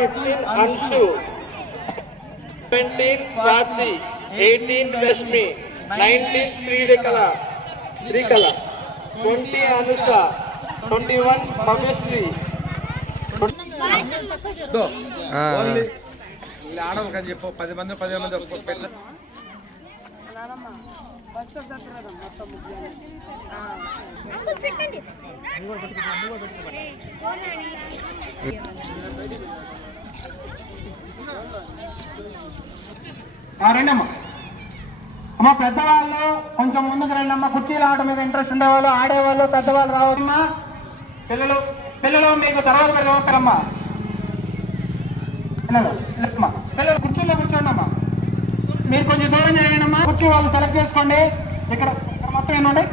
16 Anshu, 17 Swati, 18 Rashmi, 19 Sridekala, 20 Anushka, 21 Bhaveshri. ఆడవాళ్ళకని చెప్పు 10 మంది 15 మంది పెట్ట రండమ్మా అమ్మ పెద్దవాళ్ళు కొంచెం ముందుకు రండమ్మా. కుర్చీలు ఆట మీద ఇంట్రెస్ట్ ఉండేవాళ్ళు ఆడేవాళ్ళు పెద్దవాళ్ళు రావమ్మా. పిల్లలు పిల్లలు మీకు తర్వాత పెడతారమ్మా. పిల్లలు కుర్చీలో కూర్చోండమ్మా. మీరు కొంచెం దూరం చేయండమ్మా. కుర్చీ వాళ్ళు సెలెక్ట్ చేసుకోండి. ఇక్కడ మొత్తం ఏమండి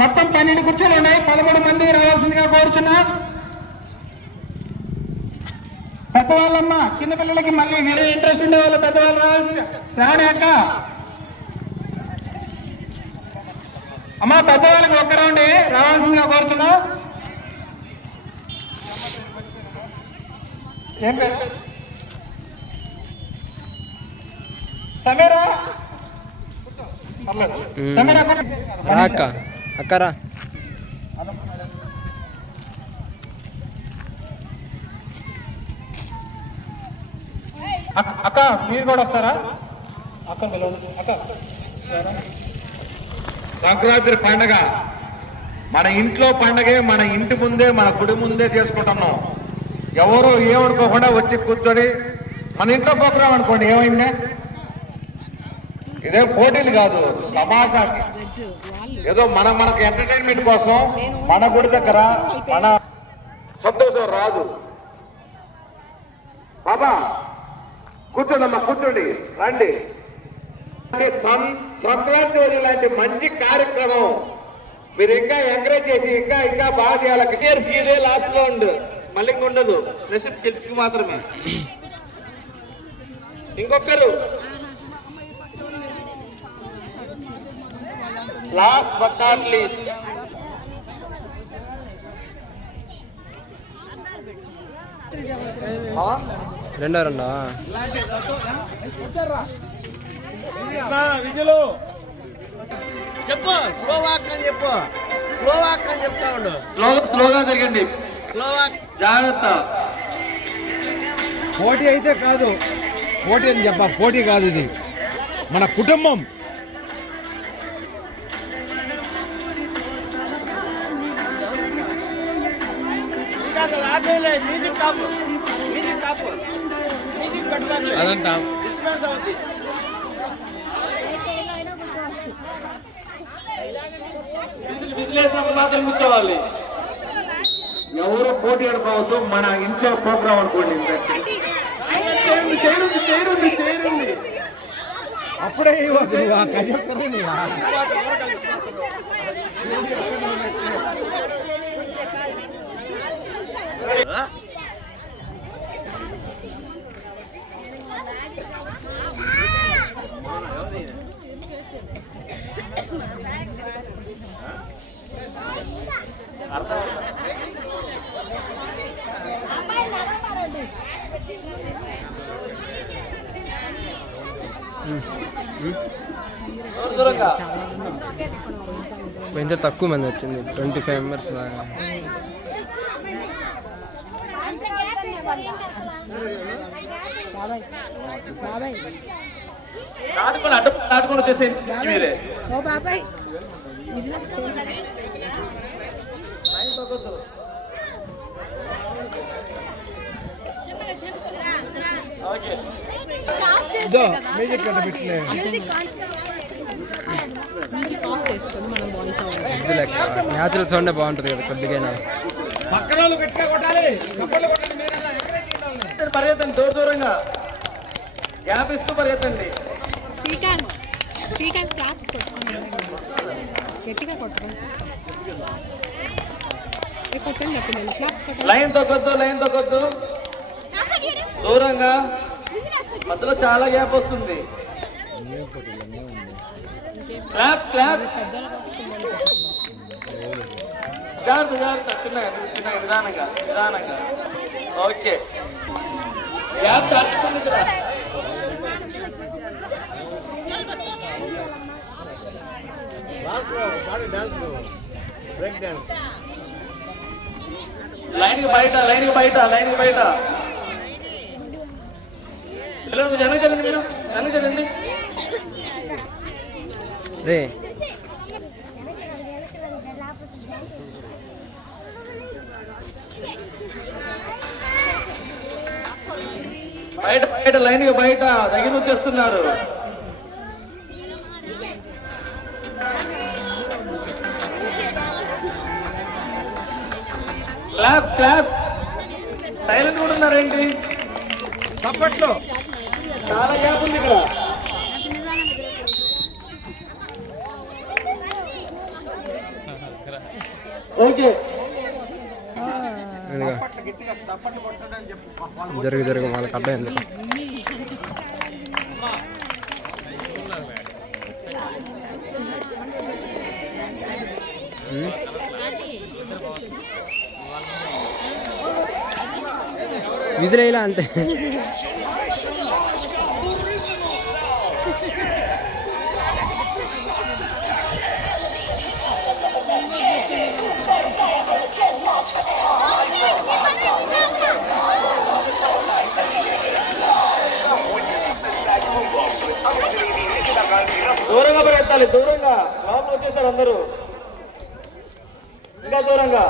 మొత్తం 12 కుర్చీలు ఉన్నాయి. 13 మంది రావాల్సిందిగా కోరుచున్నా. పెద్దవాళ్ళమ్మా చిన్న పిల్లలకి మళ్ళీ వీడియో ఇంట్రెస్ట్ ఉండే వాళ్ళు పెద్దవాళ్ళు రావాల్సిందిగా. శ్రావణి అక్క అమ్మా పెద్దవాళ్ళకి ఒక్క రౌండ్ రావాల్సిందిగా కోరుచున్నా. ఏం పేరు? సమీరా సమీరా అక్క అక్కరా అక్క మీరు కూడా వస్తారా? అక్క అక్క సంక్రాంతి పండగ మన ఇంట్లో పండగే, మన ఇంటి ముందే మన గుడి ముందే చేసుకుంటున్నాం. ఎవరు ఏమనుకోకుండా వచ్చి కూర్చొని మన ఇంట్లో ప్రోగ్రాం అనుకోండి ఏమైందే. ఇదే పోటీలు కాదు, తమాషాకి ఏదో మనకు ఎంటర్టైన్మెంట్ కోసం మన గుడి దగ్గర మన సంతోషం రాదు. బాబా కూర్చోండమ్మా, కూర్చోండి, రండి. సంక్రాంతి రోజు లాంటి మంచి కార్యక్రమం మీరు ఇంకా ఎంకరేజ్ చేసి ఇంకా బాగా చేయాలి. ఇదే లాస్ట్ లో ఉండు, మళ్ళీ ఉండదు. రెసిప్ట్ గెలిచి మాత్రమే. ఇంకొకరు లాస్ట్ బట్ నాట్ లీస్ట్. రెండో చెప్పు స్లో వాక్ అని చెప్పు. స్లో వాక్ అని చెప్తా ఉండు. స్లోగా తిరగండి, స్లో వాక్. జాగ్రత్త. పోటీ అయితే కాదు, పోటీ అని చెప్ప, పోటీ కాదు, ఇది మన కుటుంబం. మ్యూజిక్ కాపు, మ్యూజిక్ కాపు, మ్యూజిక్ పెడతారు అదంటా. డిస్టర్బెన్స్ అవుద్ది. విశ్లేషణ మాత్రం కూర్చోవాలి. ఎవరు పోటీ అనుకోవద్దు, మన ఇంట్లో ప్రోగ్రాం అనుకోండి. అప్పుడే ఇంత తక్కువ మంది వచ్చింది, 25 మెంబర్స్ లాగా. నాటుకొని వచ్చేసేయండి మీరే. న్యాచురల్ సౌండే బాగుంటుంది కదా కొద్దిగా. పరిగెత్తండి, దూరంగా గ్యాప్ ఇస్తూ పరిగెత్తండి. శ్రీకాంత్ క్లాప్స్ కొట్టుకోండి, గట్టిగా కొట్టుకోండి. లైన్ తగ్గొద్దు, దూరంగా. మధ్యలో చాలా గ్యాప్ వస్తుంది. Clap clap. జాగ్రత్త, నిదానంగా. ఓకే. గ్యాప్ దాటుతుంది ఇక్కడ. లైన్ కి బయట పిల్లలు జరగండి, మీరు జరగండి. రే బయట లైన్ కి బయట దగ్గర వచ్చేస్తున్నారు. క్లాస్ సైలెంట్ కూడా ఉన్నారేంటి? చప్పట్లో చాలా గ్యాప్ ఉంది ఇక్కడ. ఓకే, జరుగు వాళ్ళకి అడ్డా ఎందుకు విజిలేలా అంటే దూరంగా పరిగెత్తాలి, దూరంగా. లోపల వచ్చేసారు అందరూ, ఇంకా దూరంగా.